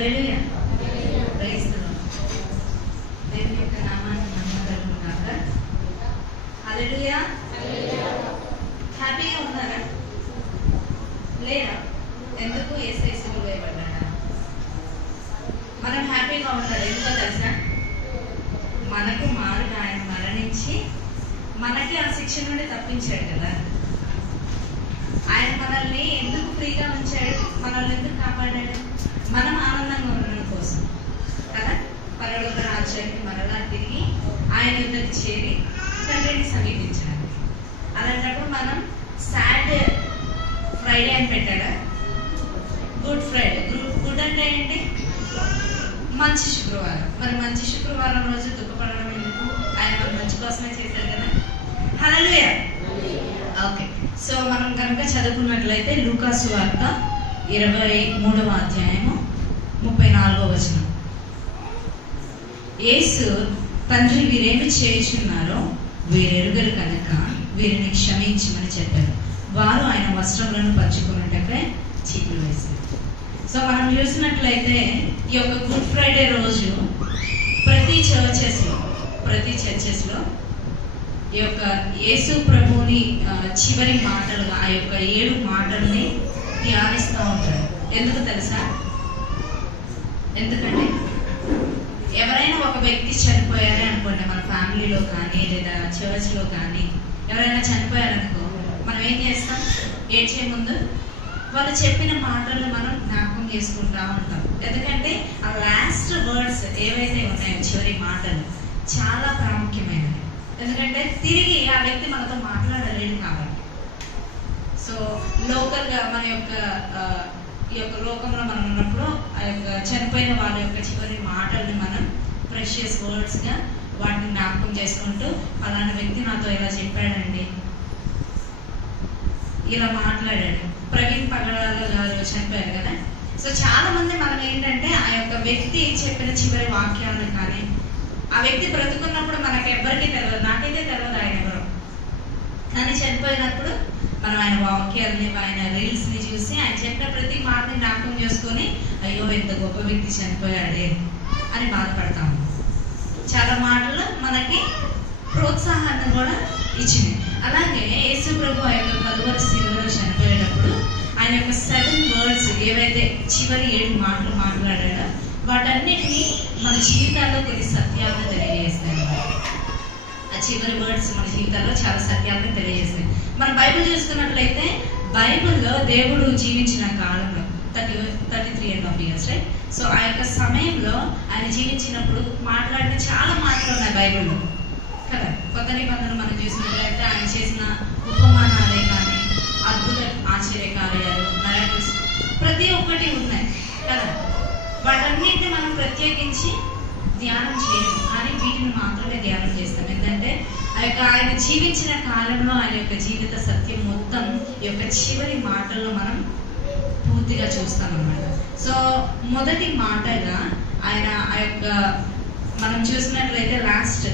Hallelujah, praise the lord. దేవుని యొక్క నామానికి మహిమ కలుగును గాక. హల్లెలూయా. హ్యాపీగా ఉన్నారా? లేరా? ఎందుకు? యేసయ్య సిలువ వేయబడ్డాడా? మనం హ్యాపీగా ఉండాలి. ఎందుకో తెలుసా? మనకు మారుగా ఆయన మరణించి మనకి ఆ శిక్ష నుండి తప్పించాడు కదా. ఆయన మనల్ని ఎందుకు ఫ్రీగా ఉంచాడు? మనల్ని ఎందుకు కాపాడాడు? మనం ఆనందంగా ఉండడం కోసం కదా. పరలోక రాజ్యానికి మరలా తిరిగి ఆయన యుద్ధకు చేరి తండ్రిని సమీపించాడు. అలాంటప్పుడు మనం సాడ్ ఫ్రైడే అని పెట్టాడా? Good Friday. గుడ్ అంటే ఏంటి? మంచి శుక్రవారం. మరి మంచి శుక్రవారం రోజు దుఃఖపడడం ఎందుకు? ఆయన మన మంచి కోసమే చేశాడు కదా. హల్లెలూయా. ఓకే, సో మనం కనుక చదువుకున్నట్లయితే లూకా సువార్త 23వ అధ్యాయము 34వ వచనం. యేసు, తండ్రి వీరేమి చేయుచున్నారో వీరెరుగరు కనుక వీరిని క్షమించమని చెప్పారు. వారు ఆయన వస్త్రములను పంచుకున్నట్టుగా చీపులు వేశారు. సో మనం చూసినట్లయితే ఈ యొక్క గుడ్ ఫ్రైడే రోజు ప్రతి చర్చెస్ లో ఈ యొక్క యేసు ప్రభువుని చివరి మాటలుగా ఆ యొక్క 7 మాటల్ని ధ్యానిస్తూ ఉంటాడు. ఎందుకు తెలుసా? ఎందుకంటే ఎవరైనా ఒక వ్యక్తి చనిపోయారే అనుకోండి, మన ఫ్యామిలీలో కానీ లేదా చర్చ్ లో కానీ ఎవరైనా చనిపోయారనుకో, మనం ఏం చేస్తాం? ఏడ్చే ముందు వాళ్ళు చెప్పిన మాటలను మనం జ్ఞాపకం చేసుకుంటా ఉంటాం. ఎందుకంటే ఆ లాస్ట్ వర్డ్స్ ఏవైతే ఉన్నాయో, చివరి మాటలు చాలా ప్రాముఖ్యమైనవి. ఎందుకంటే తిరిగి ఆ వ్యక్తి మనతో మాట్లాడలేడు కాబట్టి. సో లోకల్ గా మన యొక్క ఈ యొక్క లోకంలో మనం ఉన్నప్పుడు ఆ యొక్క చనిపోయిన వాళ్ళ యొక్క చివరి మాటల్ని మనం ప్రెషియస్ వర్డ్స్ గా వాటిని జ్ఞాపకం చేసుకుంటూ, అలాంటి వ్యక్తి నాతో ఇలా చెప్పాడండి, ఇలా మాట్లాడాడు. ప్రవీణ్ పగడాల గారు చనిపోయారు కదా. సో చాలా మంది మనం ఏంటంటే ఆ యొక్క వ్యక్తి చెప్పిన చివరి వాక్యాలను కానీ, ఆ వ్యక్తి బ్రతుకున్నప్పుడు మనకు ఎవ్వరికీ తెలియదు, నాకైతే తెలియదు ఆయన ఎవరు, కానీ చనిపోయినప్పుడు మనం ఆయన వాక్యాలని, ఆయన రీల్స్ ని చూసి ఆయన చెప్పిన ప్రతి మాటని జ్ఞాపకం చేసుకొని, అయ్యో ఎంత గొప్ప వ్యక్తి చనిపోయాడే అని బాధపడతాము. చాలా మాటలు మనకి ప్రోత్సాహాన్ని కూడా ఇచ్చినాయి. అలాగే యేసు ప్రభు ఆ యొక్క 10వ శిలువలో చనిపోయేటప్పుడు ఆయన యొక్క 7 words ఏవైతే చివరి 7 మాటలు మాట్లాడాడో వాటన్నిటినీ మన జీవితాల్లో కొన్ని సత్యాలను తెలియజేస్తాయి. ఆ చివరి వర్డ్స్ మన జీవితాల్లో చాలా సత్యాలను తెలియజేస్తాయి. మనం బైబిల్ చూసుకున్నట్లయితే బైబిల్లో దేవుడు జీవించిన కాలంలో 33.5 years, రైట్? సో ఆ యొక్క సమయంలో ఆయన జీవించినప్పుడు మాట్లాడిన చాలా మాటలు ఉన్నాయి బైబిల్లో కదా. కొత్త నిబంధనలు మనం చూసినట్లయితే ఆయన చేసిన ఉపమానాలే కానీ, అద్భుత ఆశ్చర్య కార్యాలు, మిరాకిల్స్ ప్రతి ఒక్కటి ఉన్నాయి కదా. వాటన్నిటిని మనం ప్రత్యేకించి ధ్యానం చేయము, కానీ వీటిని మాత్రమే ధ్యానం చేస్తాం. ఎందుకంటే ఆ యొక్క ఆయన జీవించిన కాలంలో ఆయన యొక్క జీవిత సత్యం మొత్తం ఈ యొక్క చివరి మాటల్లో మనం పూర్తిగా చూస్తాం అన్నమాట. సో మొదటి మాటగా ఆయన ఆ యొక్క మనం చూసినట్లయితే లాస్ట్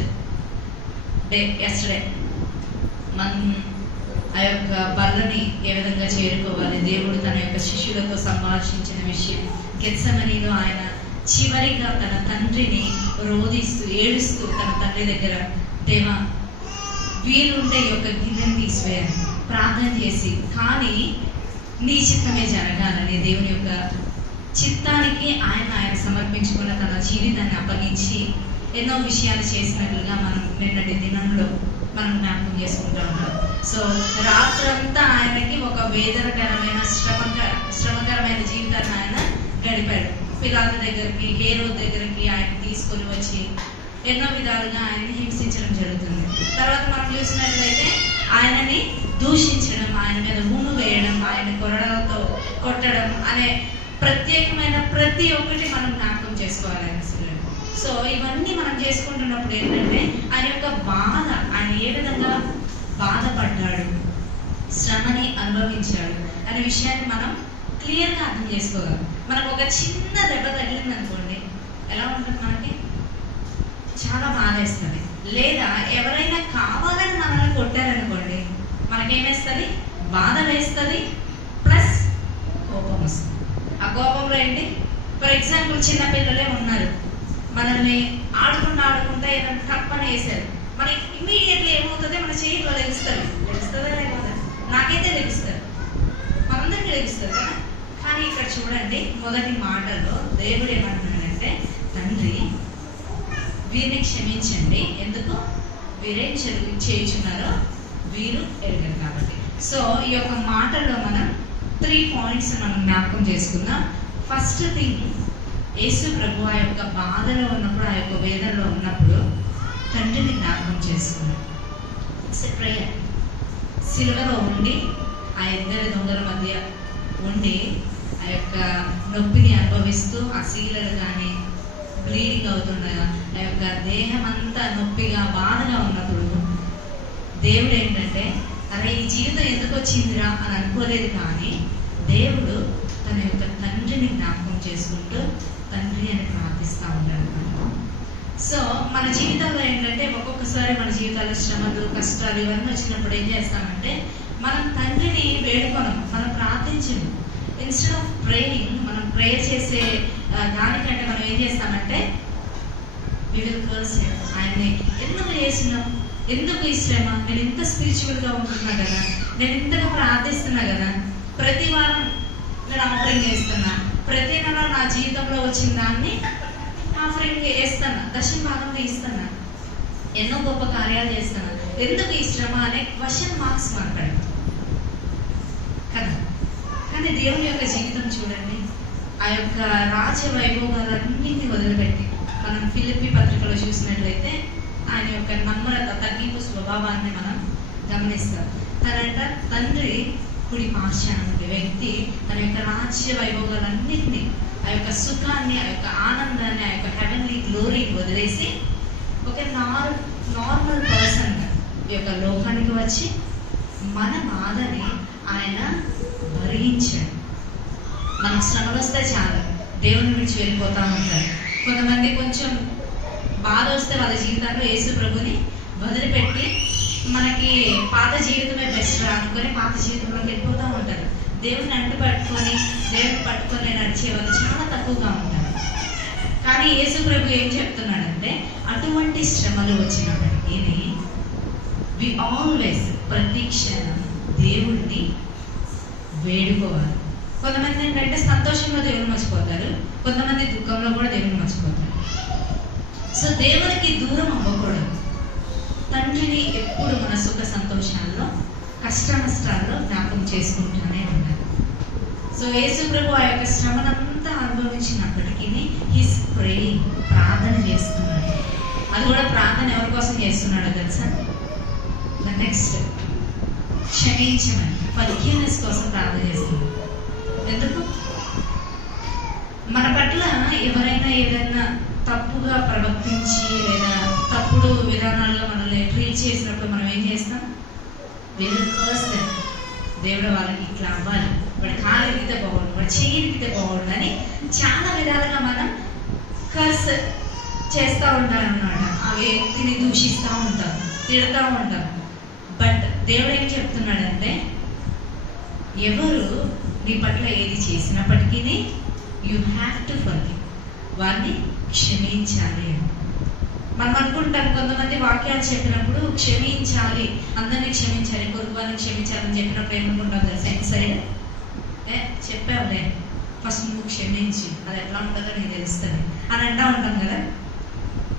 డే ఎస్టర్డే మనం ఆ యొక్క బల్లని ఏ విధంగా చేరుకోవాలి, దేవుడు తన యొక్క శిష్యులతో సంభాషించిన విషయం, గెత్సెమనీలో ఆయన చివరిగా తన తండ్రిని రోధిస్తూ ఏడుస్తూ తన తండ్రి దగ్గర, దేవా వీలుంటే ఈ యొక్క గిన్నెని తీసివేయాలి ప్రార్థన చేసి, కానీ నీ చిత్తమే జరగాలని దేవుని యొక్క చిత్తానికి ఆయన సమర్పించుకున్న తన జీవితాన్ని అప్పగించి ఎన్నో విషయాలు చేసినట్లుగా మనం నిన్నటి దినంలో మనం జ్ఞాపకం చేసుకుంటా ఉన్నాం. సో రాత్రంతా ఆయనకి ఒక వేదనకరమైన శ్రమకరమైన జీవితాన్ని ఆయన గడిపాడు. పిలాతు దగ్గరికి, హేరోదు దగ్గరికి ఆయన తీసుకొని వచ్చి ఎన్నో విధాలుగా ఆయన్ని హింసించడం జరుగుతుంది. తర్వాత మనం చూసినట్లయితే ఆయనని దూషించడం, ఆయన మీద ఉమ్ము వేయడం, ఆయన కొరడాలతో కొట్టడం అనే ప్రత్యేకమైన ప్రతి ఒక్కటి మనం జ్ఞాపకం చేసుకోవాలి అసలు. సో ఇవన్నీ మనం చేసుకుంటున్నప్పుడు ఏంటంటే ఆయన యొక్క బాధ, ఆయన ఏ విధంగా బాధపడ్డాడు, శ్రమని అనుభవించాడు అనే విషయాన్ని మనం క్లియర్గా అర్థం చేసుకోగలం. మనకు ఒక చిన్న దెబ్బ తగిలింది అనుకోండి, ఎలా ఉంటుంది? మనకి చాలా బాధ వేస్తుంది. లేదా ఎవరైనా కావాలని మనల్ని కొట్టారనుకోండి, మనకేమేస్తుంది? బాధ వేస్తుంది, ప్లస్ కోపం వస్తుంది. ఆ కోపంలో ఏంటి? ఫర్ ఎగ్జాంపుల్ చిన్న పిల్లలే ఉన్నారు, మనల్ని ఆడుకుంటా ఏదైనా తప్పని వేశారు, మనకి ఇమ్మీడియట్లీ ఏమవుతుంది, మన చేతిలో తెలుస్తుందా లేకపోతే? నాకైతే తెలుస్తుంది, మనందరికీ తెలుస్తుంది కదా. కానీ ఇక్కడ చూడండి, మొదటి మాటలో దేవుడు ఏమంటున్నాడంటే, తండ్రి వీరిని క్షమించండి, ఎందుకు వీరేం చేయుచున్నారో వీరు ఎరగరు కాబట్టి. సో ఈ యొక్క మాటల్లో మనం 3 పాయింట్స్ మనం జ్ఞాపకం చేసుకుందాం. ఫస్ట్ థింగ్, యేసు ప్రభు ఆ యొక్క బాధలో ఉన్నప్పుడు, ఆ యొక్క వేదనలో ఉన్నప్పుడు తండ్రిని జ్ఞాపకం చేసుకున్నాడు. ప్రేయర్. సిలువలో ఉండి ఆ 2 దొంగల మధ్య ఉండి ఆ యొక్క నొప్పిని అనుభవిస్తూ, ఆ శీలలు కానీ బ్లీడింగ్ అవుతుండగా, ఆ యొక్క దేహం అంతా నొప్పిగా బాధగా ఉన్నప్పుడు దేవుడు ఏంటంటే, అరే ఈ జీవితం ఎందుకు వచ్చిందిరా అని అనుకోలేదు. కానీ దేవుడు తన యొక్క తండ్రిని జ్ఞాపకం చేసుకుంటూ తండ్రి అని ప్రార్థిస్తూ ఉంటాడు. సో మన జీవితంలో ఏంటంటే, ఒక్కొక్కసారి మన జీవితాల్లో శ్రమలు, కష్టాలు ఇవన్నీ వచ్చినప్పుడు ఏం చేస్తామంటే, మనం తండ్రిని వేడుకోను, మనం ప్రార్థించము. ఇన్స్టెడ్ ఆఫ్ ప్రేయింగ్, మనం ప్రేయర్ చేసే దానికంటే మనం ఏం చేస్తామంటే, వి విల్ కర్స్ హిమ్. ఆయన్ని ఎందుకు చేసినాం, ఎందుకు ఈ శ్రమ, నేను ఇంత స్పిరిచువల్ గా ఉంటున్నా కదా, నేను ఇంతగా ప్రార్థిస్తున్నా కదా, ప్రతి వారం నేను ఆఫరింగ్ వేస్తున్నా, ప్రతి నెల నా జీవితంలో వచ్చిన దాన్ని ఆఫరింగ్ వేస్తున్నా, దశమ భాగంలో ఇస్తున్నా, ఎన్నో గొప్ప కార్యాలు చేస్తున్నా, ఎందుకు ఈ శ్రమ అనే క్వశ్చన్ మార్క్స్ మాట్లాడు కదా. కానీ దేవుని యొక్క జీవితం చూడండి, ఆ యొక్క రాజ వైభోగాలన్నింటినీ వదిలిపెట్టి, మనం ఫిలిప్పీ పత్రికలో చూసినట్లయితే ఆయన యొక్క నమ్రత, తగ్గింపు స్వభావాన్ని మనం గమనిస్తాం. తనంట తండ్రి కుడి పార్శ్వాన ఉండే వ్యక్తి తన యొక్క రాజ్య వైభోగాలన్నింటినీ, ఆ యొక్క సుఖాన్ని, ఆ యొక్క ఆనందాన్ని, ఆ యొక్క హెవెన్లీ గ్లోరీని వదిలేసి ఒక నార్మల్ పర్సన్ ఈ యొక్క లోకానికి వచ్చి మన బాధని ఆయన భరించాడు. మనకు శ్రమలు వస్తే చాలు దేవుని విడిచి వెళ్ళిపోతా ఉంటారు. కొంతమంది కొంచెం బాధ వస్తే వాళ్ళ జీవితాల్లో యేసు ప్రభుని వదిలిపెట్టి మనకి పాత జీవితమే బెస్ట్ అనుకొని పాత జీవితంలోకి వెళ్ళిపోతూ ఉంటారు. దేవుని పట్టుకొని నడిచే వాళ్ళు చాలా తక్కువగా ఉంటారు. కానీ యేసు ప్రభు ఏం చెప్తున్నాడంటే, అటువంటి శ్రమలు వచ్చినప్పటికీ వి ఆల్వేస్, ప్రతి క్షణం దేవుడిని వేడుకోవాలి. కొంతమంది ఏంటంటే సంతోషంలో దేవుని మర్చిపోతారు, కొంతమంది దుఃఖంలో కూడా దేవుని మర్చిపోతారు. సో దేవునికి దూరం అవ్వకూడదు. తండ్రిని ఎప్పుడు మన సుఖ సంతోషాల్లో, కష్ట నష్టాల్లో జ్ఞాపకం చేసుకుంటూనే ఉండాలి. సో యేసు ప్రభు ఆ యొక్క శ్రమనంతా అనుభవించినప్పటికీ హిస్ ప్రేయింగ్, ప్రార్థన చేస్తున్నాడు. అది కూడా ప్రార్థన ఎవరి కోసం చేస్తున్నాడో తెలుసా? ద నెక్స్ట్, క్షమించమని, ఫర్గివ్నెస్ కోసం ప్రార్థన చేస్తున్నాడు. ఎందుకు? మన పట్ల ఎవరైనా ఏదైనా తప్పుగా ప్రవర్తించి లేదా తప్పుడు విధానాల్లో మనల్ని ట్రీట్ చేసినప్పుడు మనం ఏం చేస్తాం? దేవుడు వాళ్ళకి ఇట్లా అవ్వాలి, వాడి కాలు ఎక్కితే బాగుండు, వాడి చెయ్యి ఎక్కితే బాగుండు అని చాలా విధాలుగా మనం కర్స్ చేస్తూ ఉంటాం అన్నమాట. ఆ వ్యక్తిని దూషిస్తూ ఉంటాం, తిడుతూ ఉంటాం. బట్ దేవుడు ఏం చెప్తున్నాడంటే, ఎవరు నీ పట్ల ఏది చేసినప్పటికీ యూ హ్యావ్ టు ఫర్గివ్, వారిని క్షమించాలి. మనం అనుకుంటాం, కొంతమంది వాక్యాలు చెప్పినప్పుడు క్షమించాలి, అందరినీ క్షమించాలి, పొరుగు వారిని క్షమించాలని చెప్పినప్పుడు ఏమనుకుంటాం తెలుసా? సైడ్ చెప్పావులే, ఫస్ట్ నువ్వు క్షమించి, అది ఎట్లా ఉంటుందో నీకు తెలుస్తుంది అని అంటూ ఉంటాం కదా.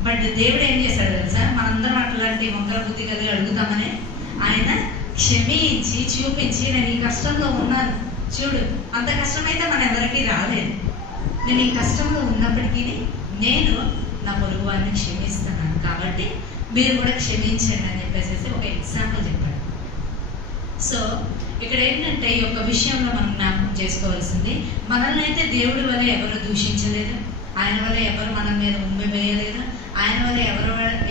బట్ దేవుడు ఏం చేశాడు తెలుసా? మనందరం అట్లాంటి మొక్కల బుద్ధి కలిగి అడుగుతామని ఆయన క్షమించి చూపించి, నేను ఈ కష్టంలో ఉన్నాను చూడు, అంత కష్టమైతే మన ఎవరికి రాలేదు, నేను ఈ కష్టంలో ఉన్నప్పటికీ నేను నా పొరుగు వారిని క్షమిస్తున్నాను, కాబట్టి మీరు కూడా క్షమించండి అని చెప్పేసి ఒక ఎగ్జాంపుల్ చెప్పాడు. సో ఇక్కడ ఏంటంటే, ఈ యొక్క విషయంలో మనం జ్ఞాపకం చేసుకోవాల్సింది, మనల్ని అయితే దేవుడి వల్ల ఎవరు దూషించలేదు, ఆయన వల్ల ఎవరు మన మీద ఉమ్మి వేయలేదు, ఆయన వల్ల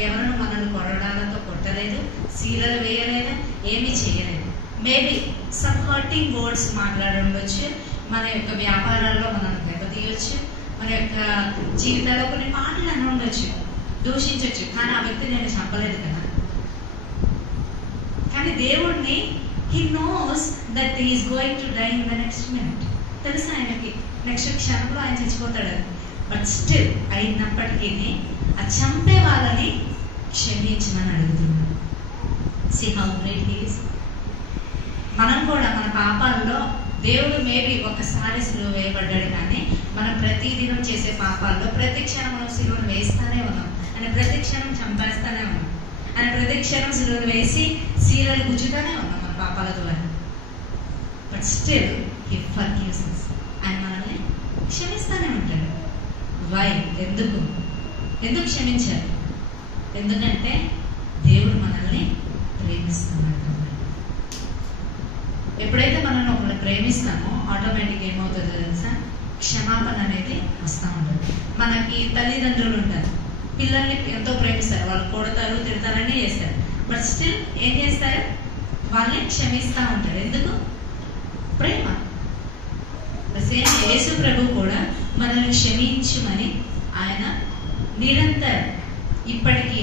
ఎవరు మనల్ని కొరడాలతో కొట్టలేదు, శీలలు వేయలేదు, ఏమీ చేయలేదు. మేబీ సమ్ హర్టింగ్ వర్డ్స్ మాట్లాడి ఉండొచ్చు, మన యొక్క వ్యాపారాల్లో మనం దెబ్బతీయొచ్చు, మన యొక్క జీవితాల్లో కొన్ని మాటలు అని ఉండొచ్చు, దూషించవచ్చు. కానీ ఆ వ్యక్తి నేను చంపలేదు కదా. కానీ దేవుడిని, he knows that he is going to die in the next minute. తెలుసు ఆయనకి నెక్స్ట్ క్షణంలో ఆయన చచ్చిపోతాడు. బట్ స్టిల్ అయినప్పటికీ ఆ చంపే వాళ్ళని క్షమించమని అడుగుతున్నాడు. See how great he is. మనం కూడా మన పాపాల్లో దేవుడు మేబీ ఒకసారి సిలువ వేయబడ్డాడు, కానీ మనం ప్రతిదినం చేసే పాపాల్లో ప్రతి క్షణం మనం సిలువను వేస్తానే ఉన్నాం. ఆయన ప్రతి క్షణం చంపేస్తానే ఉన్నాం. ఆయన ప్రతి క్షణం సిలువను వేసి సీరలు గుచ్చుతానే ఉన్నాం మన పాపాల ద్వారా. But still he forgives us. ఆయన మనల్ని క్షమిస్తానే ఉంటాడు. వై? ఎందుకు క్షమించారు? ఎందుకంటే దేవుడు మనల్ని ప్రేమిస్తున్నాడు. ఎప్పుడైతే మనల్ని ఒకరు ప్రేమిస్తామో ఆటోమేటిక్ ఏమవుతుందో తెలుసా? క్షమాపణ అనేది వస్తూ ఉంటుంది. మనకి తల్లిదండ్రులు ఉంటారు, పిల్లల్ని ఎంతో ప్రేమిస్తారు, వాళ్ళు కొడతారు, తిడతారని చేస్తారు. బట్ స్టిల్ ఏం చేస్తారు? వాళ్ళని క్షమిస్తూ ఉంటారు. ఎందుకు? ప్రేమ. సేమ్ యేసు ప్రభు కూడా మనల్ని క్షమించమని ఆయన నిరంతరం ఇప్పటికీ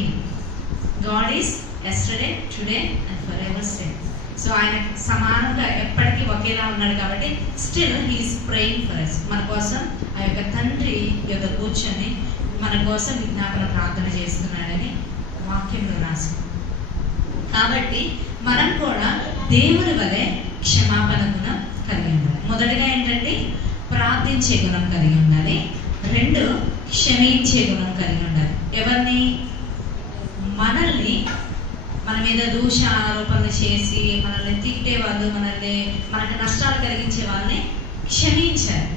God is yesterday, today and forever same. So ఆయన సమానంగా ఎప్పటికీ ఒకేలా ఉన్నాడు కాబట్టి still he is praying for us. మన కోసం ఆ యొక్క తండ్రి యొక్క కూర్చొని మన కోసం విజ్ఞాపన ప్రార్థన చేస్తున్నాడని వాక్యంలో రాసి. కాబట్టి మనం కూడా దేవుని వలె క్షమాపణ గుణం కలిగి ఉండాలి. మొదటిగా ఏంటంటే ప్రార్థించే గుణం కలిగి ఉండాలి. 2, క్షమించే గుణం కలిగి ఉండాలి. ఎవరిని? మనల్ని మన మీద దూష ఆరోపణలు చేసి మనల్ని తిట్టే వాళ్ళు, మనకు నష్టాలు కలిగించే వాళ్ళని క్షమించాలి.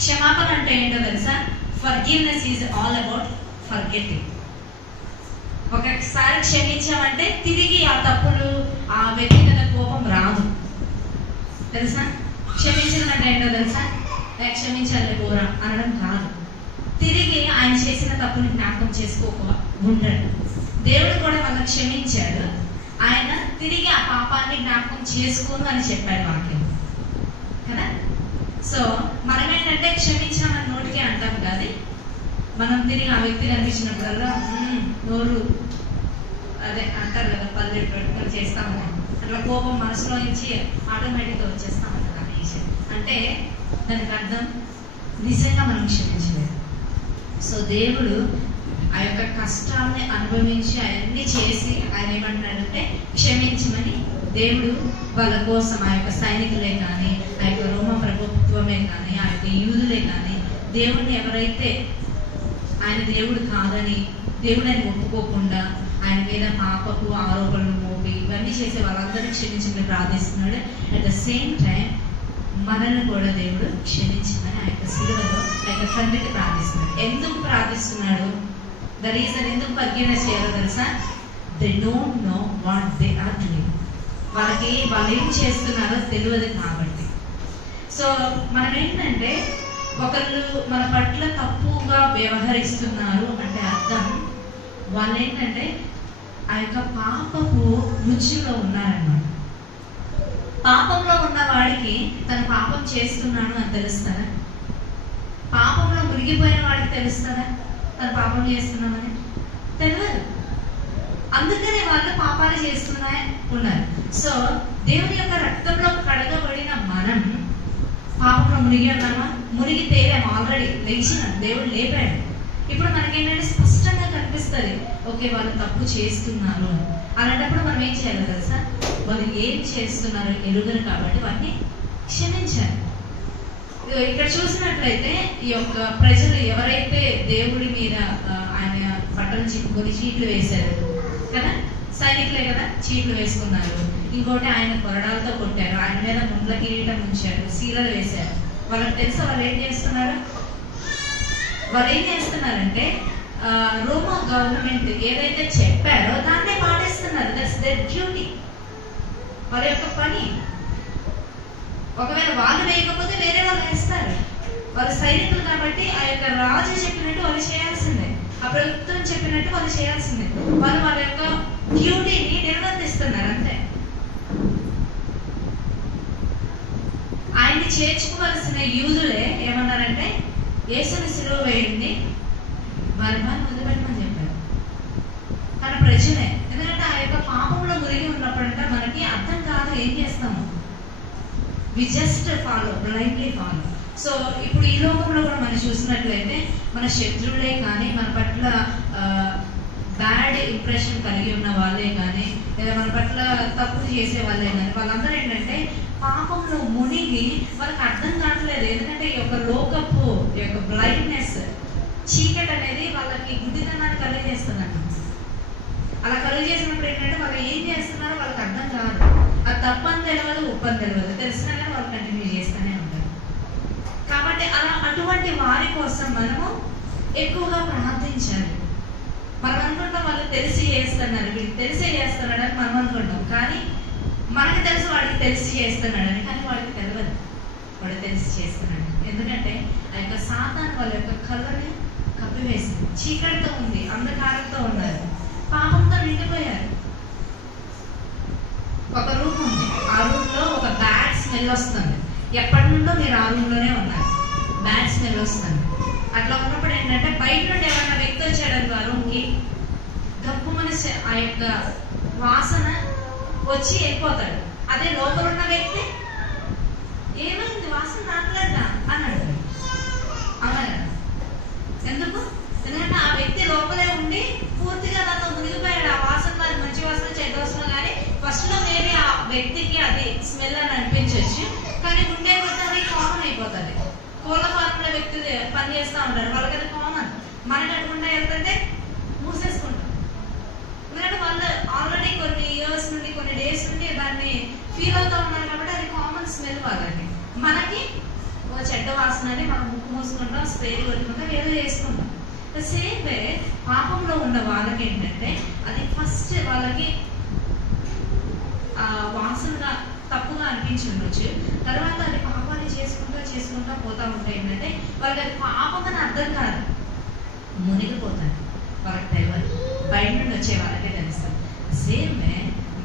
క్షమాపణ అంటే ఏంటో తెలుసా? Forgiveness is all about forgetting. ఒకసారి క్షమించామంటే తిరిగి ఆ తప్పులు, ఆ వ్యక్తి మీద కోపం రాదు. తెలుసా? క్షమించడం అంటే ఏంటో తెలుసా? క్షమించాలి పోరా అనడం కాదు. తిరిగి ఆయన చేసిన తప్పుని జ్ఞాపకం చేసుకోక ఉండడు. దేవుడు కూడా మనం క్షమించాడు, ఆయన తిరిగి ఆ పాపాన్ని జ్ఞాపకం చేసుకోను అని చెప్పాడు వాక్యం కదా. సో మనం ఏంటంటే క్షమించామని నోటికి అంటాం, కానీ మనం తిరిగి ఆ వ్యక్తి కనిపించినప్పుడల్లా నోరు అదే అంటారు కదా, పల్లె పెట్టుకొని చేస్తాము అట్లా కోపం మనసులో నుంచి ఆటోమేటిక్గా వచ్చేస్తాం కదా. అంటే దానికి అర్థం నిజంగా మనం క్షమించలేదు. సో దేవుడు ఆ యొక్క కష్టాన్ని అనుభవించి అవన్నీ చేసి ఆయన ఏమంటున్నాడంటే క్షమించమని. దేవుడు వాళ్ళ కోసం ఆ యొక్క సైనికులే కానీ, ఆ యొక్క రోమ ప్రభుత్వమే కానీ, ఆ యొక్క యూదులే కానీ, దేవుడిని ఎవరైతే ఆయన దేవుడు కాదని, దేవుడు ఆయన ఒప్పుకోకుండా ఆయన మీద పాపపు ఆరోపణలు మోపి ఇవన్నీ చేసే వాళ్ళందరినీ క్షమించమని ప్రార్థిస్తున్నాడు. అట్ ద సేమ్ టైం మనల్ని కూడా దేవుడు క్షమించమని ఆ యొక్క సిలువలో ఆ యొక్క తండ్రికి ప్రార్థిస్తున్నాడు. ఎందుకు ప్రార్థిస్తున్నాడు? ద రీజన్ ఎందుకు ఫర్గివ్నెస్ చేయాలో తెలుసా? They don't know what they are doing. వాళ్ళు ఏం చేస్తున్నారో తెలియదు కాబట్టి. సో మనం ఏంటంటే ఒకళ్ళు మన పట్ల తప్పుగా వ్యవహరిస్తున్నారు అంటే అర్థం వాళ్ళు ఏంటంటే ఆ యొక్క పాపపు రుచిలో ఉన్నారన్నమాట. పాపంలో ఉన్న వాడికి తను పాపం చేస్తున్నాను అని తెలుస్తుందా? పాపంలో మునిగిపోయిన వాడికి తెలుస్తుందా తను పాపం చేస్తున్నామని? తెలియదు. అందుకనే వాళ్ళు పాపాలు ఉన్నారు. సో దేవుని యొక్క రక్తంలో కడగబడిన మనం పాపంలో మునిగి ఉన్నామా? మునిగి తేలాము, ఆల్రెడీ లేచినాం, దేవుడు లేపాడు. ఇప్పుడు మనకేంటంటే స్పష్టంగా కనిపిస్తుంది, ఓకే వాళ్ళు తప్పు చేస్తున్నారు. అలాంటప్పుడు మనం ఏం చేయాలి తెలుసా? వాళ్ళు ఏం చేస్తున్నారు ఎరుగరు కాబట్టి వాటిని క్షమించాలి. ఇక్కడ చూసినట్లయితే ఈ యొక్క ప్రజలు ఎవరైతే దేవుడి మీద ఆయన బట్టలు చిక్కుకొని చీట్లు వేశారు కదా, సైనికులే కదా, చీట్లు వేసుకున్నారు. ఇంకోటి ఆయన కొరడాలతో కొట్టారు, ఆయన మీద ముండ్ల కిరీటం ఉంచారు, సీరలు వేశారు. వాళ్ళకి తెలుసా వాళ్ళు ఏం చేస్తున్నారు? వాళ్ళు ఏం చేస్తున్నారంటే రోమా గవర్నమెంట్ ఏదైతే చెప్పారో దాన్నే పాటిస్తున్నారు. దట్స్ దేర్ డ్యూటీ, వాళ్ళ యొక్క పని. ఒకవేళ వాళ్ళు వేయకపోతే వేరే వాళ్ళు వేస్తారు. వాళ్ళ సైనికులు కాబట్టి ఆ యొక్క రాజు చెప్పినట్టు వాళ్ళు చేయాల్సిందే, ఆ ప్రభుత్వం చెప్పినట్టు వాళ్ళు చేయాల్సిందే. వాళ్ళు వాళ్ళ యొక్క డ్యూటీని నిర్వర్తిస్తున్నారు అంతే. ఆయన్ని చేర్చుకోవాల్సిన యూదులే ఏమన్నారంటే యేసుని సిలువ వేయండి, బర్బాన్ని వదిలిపెట్టమని చెప్పారు. తన ప్రజలే. ఎందుకంటే ఆ యొక్క పాపంలో మునిగి ఉన్నప్పుడంటే మనకి అర్థం కాదు ఏం చేస్తాము, we just follow, blindly follow. So ఇప్పుడు ఈ లోకంలో కూడా మనం చూసినట్లయితే మన శత్రువులే కానీ, మన పట్ల బ్యాడ్ ఇంప్రెషన్ కలిగి ఉన్న వాళ్ళే కానీ, లేదా మన పట్ల తప్పులు చేసే వాళ్ళే కానీ, వాళ్ళందరూ ఏంటంటే పాపంలో మునిగి వాళ్ళకి అర్థం కావట్లేదు. ఎందుకంటే ఈ యొక్క లోకపు ఈ యొక్క బ్లైండ్నెస్, చీకటి అనేది వాళ్ళకి గుడ్డితనాన్ని కలిగజేస్తుందంట. అలా కలిగజేసినప్పుడు ఏంటంటే వాళ్ళు ఏం చేస్తున్నారో వాళ్ళకి అర్థం కాదు. అది తప్పని తెలియదు, ఉప్పని తెలియదు, తెలిసినా కానీ వాళ్ళు కంటిన్యూ చేస్తూనే ఉంటారు. కాబట్టి అటువంటి వారి కోసం మనము ఎక్కువగా ప్రార్థించాలి. మనం అనుకుంటాం వాళ్ళు తెలిసి చేస్తున్నారు, వీడికి తెలిసే చేస్తున్నాడని మనం అనుకుంటాం. కానీ మనకి తెలుసు వాడికి తెలిసి చేస్తున్నాడని, కానీ వాడికి తెలియదు వాడు తెలిసి చేస్తున్నాడు. ఎందుకంటే ఆ యొక్క సాతాను వాళ్ళ యొక్క కళ్ళని కప్పివేసింది. చీకటితో ఉంది, అంధకారంతో ఉన్నారు, పాపంతో నిండిపోయారు. ఒక రూమ్ ఉంది, ఆ రూమ్ లో ఒక బ్యాడ్ స్మెల్ వస్తుంది. ఎప్పటి నుండో మీరు ఆ రూమ్ లోనే ఉన్నారు, బ్యాడ్ స్మెల్ వస్తుంది. అట్లా ఉన్నప్పుడు ఏంటంటే బయట నుండి ఎవరైనా వ్యక్తి వచ్చాడని ఆ రూమ్ కి గప్పు మనిషి ఆ యొక్క వాసన వచ్చి వెళ్ళిపోతాడు. అదే లోపల ఉన్న వ్యక్తి ఏమైంది వాసన రావట్లేదా అని అడుగుతాడు. అవునా? ఎందుకు? ఎందుకంటే ఆ వ్యక్తి లోపలే ఉండి పూర్తిగా దాంతో మునిగిపోయాడు. ఆ వాసనలో అది మంచి వాసన చెడ్డ వాసన కానీ ఫస్ట్ లో మేబీ ఆ వ్యక్తికి అది స్మెల్ అని అనిపించవచ్చు, కానీ ఉండే కొద్ది అది కామన్ అయిపోతుంది. కోళ్ళ ఫార్ముల వ్యక్తి పని చేస్తూ ఉంటారు, వాళ్ళకి అది కామన్. మనకి అటుకుంటా వెళ్తుంటే మూసేసుకుంటాం. ఎందుకంటే వాళ్ళు ఆల్రెడీ కొన్ని ఇయర్స్ నుండి, కొన్ని డేస్ నుండి దాన్ని ఫీల్ అవుతూ ఉన్నారు కాబట్టి అది కామన్ స్మెల్ వాళ్ళకి. మనకి చెడ్డ వాసన అని మనం ముక్కు మూసుకుంటాం, స్ప్రే కొట్టుకుంటాం, ఏదో చేసుకుంటాం. సేమ్ వే పాపంలో ఉన్న వాళ్ళకి ఏంటంటే అది ఫస్ట్ వాళ్ళకి వాసనగా తప్పుగా అనిపించి ఉండొచ్చు. తర్వాత అది పాపాన్ని చేసుకుంటా పోతా ఉంటే ఏంటంటే వాళ్ళకి అది పాపమని అర్థం కాదు, మునిగిపోతారు. వాళ్ళకి తెలియదు, బయట నుండి వచ్చే వాళ్ళకే తెలుస్తుంది. సేమ్ వే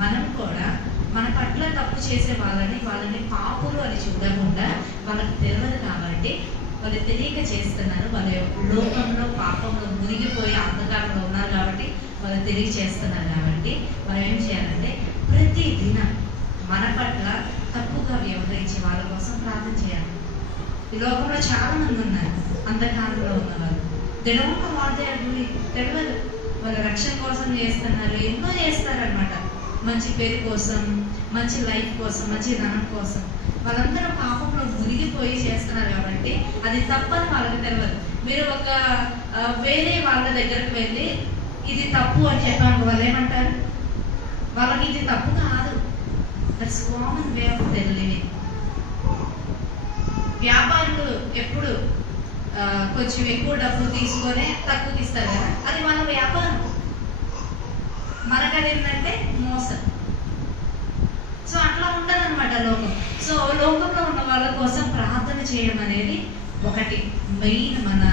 మనం కూడా మన పట్ల తప్పు చేసే వాళ్ళని పాపులు అని చూడకుండా వాళ్ళకి తెలియదు కాబట్టి వాళ్ళు తెలియక చేస్తున్నారు. వాళ్ళ లోకంలో పాపంలో మునిగిపోయి అంధకారంలో ఉన్నారు కాబట్టి వాళ్ళు తెలియచేస్తున్నారు. కాబట్టి మనం ఏం చేయాలంటే ప్రతి దినం మన పట్ల తప్పుగా వ్యవహరించే వాళ్ళ కోసం ప్రార్థన చేయాలి. ఈ లోకంలో చాలా మంది ఉన్నారు అంధకారంలో ఉన్నవాళ్ళు. తెలియక వాళ్ళే తెలియదు, వాళ్ళ రక్షణ కోసం చేస్తున్నారు, ఎన్నో చేస్తారనమాట. మంచి పేరు కోసం, మంచి లైఫ్ కోసం, మంచి ధనం కోసం వాళ్ళందరూ పాపంలో మునిగిపోయి చేస్తున్నారు. కాబట్టి అది తప్పని వాళ్ళకి తెలియదు. మీరు ఒక వేరే వాళ్ళ దగ్గరకు వెళ్ళి ఇది తప్పు అని చెప్పాను, వాళ్ళు ఏమంటారు? వాళ్ళకి ఇది తప్పు కాదు, that's common way of living. వ్యాపారులు ఎప్పుడు కొంచెం ఎక్కువ డబ్బు తీసుకొని తక్కువకి ఇస్తారు కదా, అది మన వ్యాపారం. మనకది ఏంటంటే మోసం. సో అట్లా ఉండదు అనమాట లోకం. సో లోకంలో ఉన్న వాళ్ళ కోసం ప్రార్థన చేయడం అనేది ఒకటి మెయిన్ మన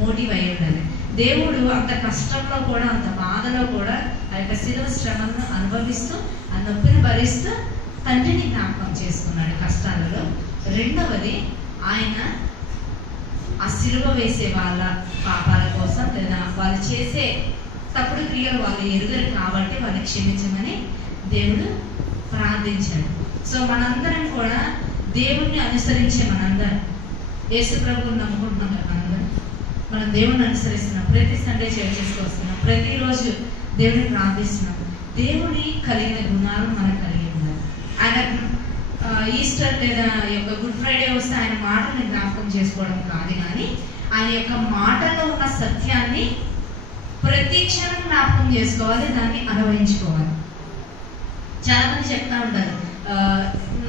మోటివ్ అయి ఉండాలి. దేవుడు అంత కష్టంలో కూడా, అంత బాధలో కూడా ఆ యొక్క శిలువ శ్రమను అనుభవిస్తూ, ఆ నొప్పిని భరిస్తూ తండ్రిని జ్ఞాపకం చేసుకున్నాడు కష్టాలలో. రెండవది, ఆయన ఆ శిలువ వేసే వాళ్ళ పాపాల కోసం, లేదా వాళ్ళు చేసే తప్పుడు క్రియలు వాళ్ళు ఎరుగరు కాబట్టి వాళ్ళని క్షమించమని దేవుడు ప్రార్థించాడు. సో మనందరం కూడా దేవుణ్ణి అనుసరించే మనందరం యేసు ప్రభువుని నమ్ముకుంటున్నాం కదా, మనం దేవుణ్ణి అనుసరిస్తున్నాం. ప్రతి సండే చర్చిస్తూ వస్తున్నాం, ప్రతిరోజు దేవుడిని ప్రార్థిస్తున్నాం. దేవుని కలిగిన గుణాలు మనకు కలిగి ఉండాలి. ఆయన ఈస్టర్ లేదా యొక్క గుడ్ ఫ్రైడే వస్తే ఆయన మాటని జ్ఞాపకం చేసుకోవడం కాదు, కానీ ఆయన యొక్క మాటలో ఉన్న సత్యాన్ని ప్రతి క్షణం జ్ఞాపకం చేసుకోవాలి, దాన్ని అనుభవించుకోవాలి. చాలా మంది చెప్తా ఉంటారు,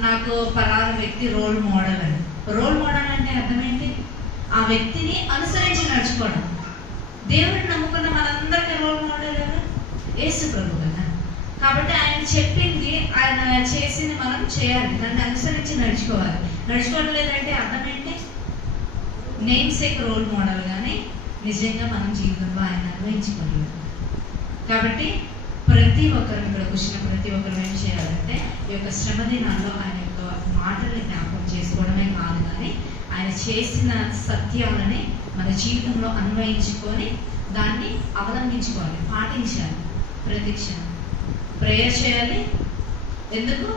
నాకు పలానా వ్యక్తి రోల్ మోడల్ అని. రోల్ మోడల్ అంటే అర్థం ఏంటి? ఆ వ్యక్తిని అనుసరించి నడుచుకోవడం. దేవుడిని నమ్ముకున్న మనందరికీ రోల్ మోడల్ ఎవరు? యేసు ప్రభు కదా. కాబట్టి ఆయన చెప్పింది, ఆయన చేసింది మనం చేయాలి, దాన్ని అనుసరించి నడుచుకోవాలి. నడుచుకోవడం లేదంటే అర్థం ఏంటి? నేమ్ సేక్ రోల్ మోడల్, కానీ నిజంగా మనం జీవితంలో ఆయన అనుభవించుకోలేదు. కాబట్టి ప్రతి ఒక్కరు, ఇక్కడ కూర్చున్న ప్రతి ఒక్కరు ఏం చేయాలంటే ఈ యొక్క శ్రమ దినాల్లో ఆయన యొక్క మాటల్ని జ్ఞాపకం చేసుకోవడమే కాదు, కానీ ఆయన చేసిన సత్యాలని మన జీవితంలో అన్వయించుకొని దాన్ని అవలంబించుకోవాలి, పాటించాలి. ప్రతి క్షణం ప్రేయర్ చేయాలి. ఎందుకు?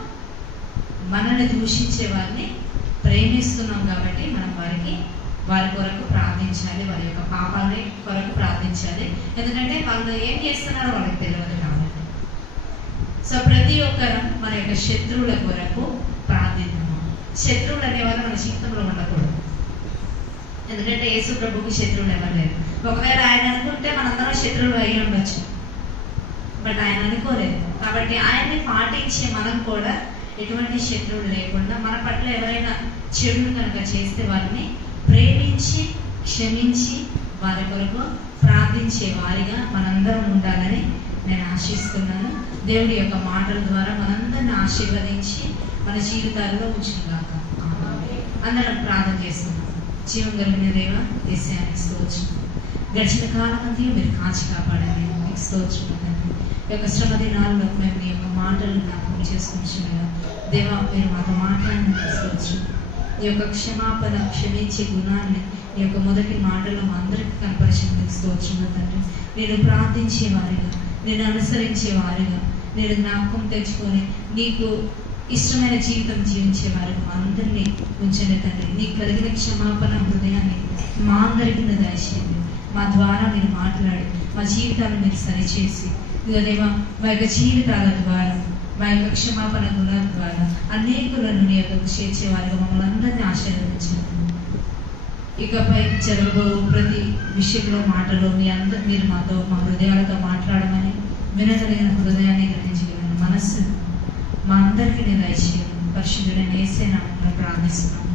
మనల్ని దూషించే వారిని ప్రేమిస్తున్నాం కాబట్టి మనం వారి కొరకు ప్రార్థించాలి, వారి యొక్క పాపాల కొరకు ప్రార్థించాలి. ఎందుకంటే వాళ్ళు ఏం చేస్తున్నారో వాళ్ళకి తెలియదు కాబట్టి. సో ప్రతి ఒక్కరు మన యొక్క శత్రువుల కొరకు ప్రార్థిద్దాము. శత్రువులు అనేవాళ్ళు మన జీవితంలో ఉండకూడదు. ఎందుకంటే యేసు ప్రభువుకి శత్రువులు ఎవరు లేరు. ఒకవేళ ఆయన అనుకుంటే మనందరం శత్రువులు అయి ఉండొచ్చు, బట్ ఆయన అనుకోలేదు. కాబట్టి ఆయన్ని పాటించే మనం కూడా ఎటువంటి శత్రువులు లేకుండా మన పట్ల ఎవరైనా చెడును కనుక చేస్తే వారిని ప్రేమించి క్షమించి వారి కొరకు ప్రార్థించే వారిగా మనందరం ఉండాలని నేను ఆశిస్తున్నాను. దేవుడి యొక్క మాటల ద్వారా మనందరిని ఆశీర్వదించి మన జీవితాల్లో ఉంచుగాక. అందరం ప్రార్థన చేస్తున్నాం. జీవం కలిగిన దేవ, యేసయ్యానికి స్తోత్రం. గడిచిన కాలం అంతా మీరు కాచి కాపాడండి, మీకు స్తోత్రం. ఈ యొక్క శ్రమ దినాల్లో మేము మీ యొక్క మాటలు జ్ఞాపకం చేసుకుంటున్నాం దేవా. మీరు మాతో మాట్లాడినందుకు స్తోత్రం. ఈ యొక్క క్షమాపణ, క్షమించే గుణాన్ని ఈ యొక్క మొదటి మాటలు మా అందరికీ కనపరిచినందుకు స్తోత్రం తండ్రి. నేను ప్రార్థించే వారిగా, నేను అనుసరించే వారిగా, నేను జ్ఞాపకం తెచ్చుకొని నీకు ఇష్టమైన జీవితం జీవించే వారికి మా అందరినీ ఉంచండి తండ్రి. నీకు కలిగిన క్షమాపణ హృదయాన్ని మా అందరికీ దయచేయండి. మా ద్వారా మీరు మాట్లాడి మా జీవితాలను మీరు సరిచేసి దేవా, మా యొక్క జీవితాల ద్వారా, మా యొక్క క్షమాపణ గుణాల ద్వారా అనేకులను నీ యొక్క చేర్చే వారిగా మమ్మల్ని అందరినీ ఆశీర్వదించండి. ఇకపై జరగబో ప్రతి విషయంలో మాటలో మీరు మాతో, మా హృదయాలతో మాట్లాడమని, వినగలిగిన హృదయాన్ని గ్రహించగలిగిన మనస్సు మా అందరికీ నేను దయచేయాలి. పరిశుద్ధుడైన యేసయ్య నామములో ప్రార్థిస్తున్నాను.